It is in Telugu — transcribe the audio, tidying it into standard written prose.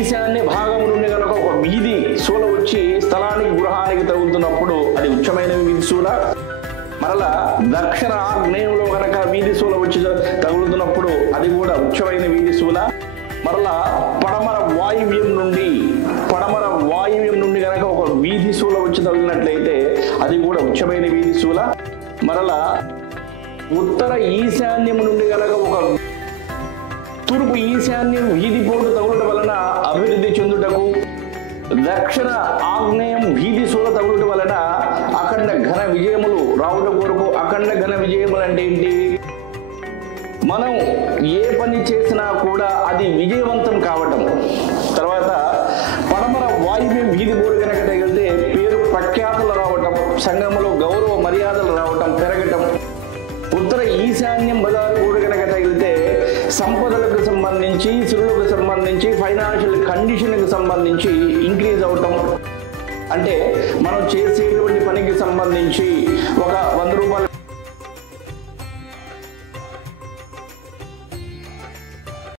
ఈశాన్య భాగం నుండి కనుక ఒక వీధి శూల వచ్చి స్థలానికి గృహానికి తగులుతున్నప్పుడు అది ఉచ్చమైన వీధి శూల. మరలా దక్షిణ ఆగ్నేయంలో కనుక వీధి శూల వచ్చి తగులుతున్నప్పుడు అది కూడా ఉచ్చమైన వీధి శూల. మరలా పడమర వాయువ్యం నుండి కనుక ఒక వీధి శూల వచ్చి తగిలినట్లయితే అది కూడా ఉచ్చమైన వీధి శూల. మరలా ఉత్తర ఈశాన్యం నుండి కనుక ఒక తూర్పు ఈశాన్యం వీధి పోటు తగులటం వలన అభివృద్ధి చెందుటకు, దక్షిణ ఆగ్నేయం వీధి శూల తగులటం వలన అఖండ ఘన విజయములు రావట కొరకు. అఖండ ఘన విజయములు అంటే ఏంటి? మనం ఏ పని చేసినా కూడా అది విజయవంతం కావటం. తర్వాత పడమర వాయువ్యం వీధి పోటు కనుక తగిలితే పేరు ప్రఖ్యాతులు రావటం, సంఘములో గౌరవ మర్యాదలు రావటం, పెరగటం. ఉత్తర ఈశాన్యం బజారు పోటు కనుక తగిలితే సంపదలకు సంబంధించి, సిరులకు సంబంధించి, ఫైనాన్షియల్ కండిషన్కి సంబంధించి ఇంక్రీజ్ అవటం. అంటే మనం చేసేటువంటి పనికి సంబంధించి ఒక 100 రూపాయలు